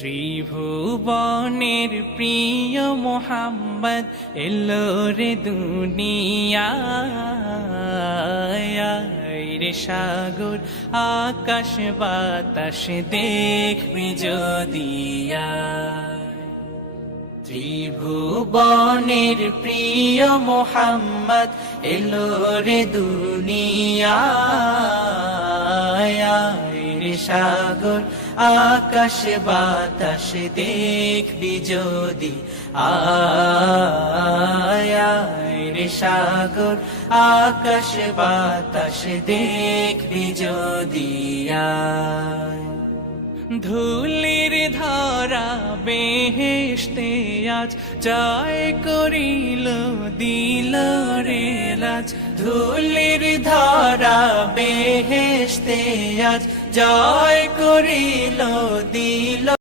ত্রিভুবনের প্রিয় মোহাম্মদ এলো রে দুনিয়ায় রে সাগর আকাশ বাতাস দেখবি যদিয়া ত্রিভুবনের প্রিয় মোহাম্মদ এলো রে দুনিয়ায় রে সাগর আকাশ বাতাস দেখবি যদি আয় রে সাগর আকাশ বাতাস দেখবি যদি ধুলির ধরা বেহেশতে আজ জয় করিল দিল রে লাজ ধুলির ধরা বেহেশতে আজ জয় করিল দিল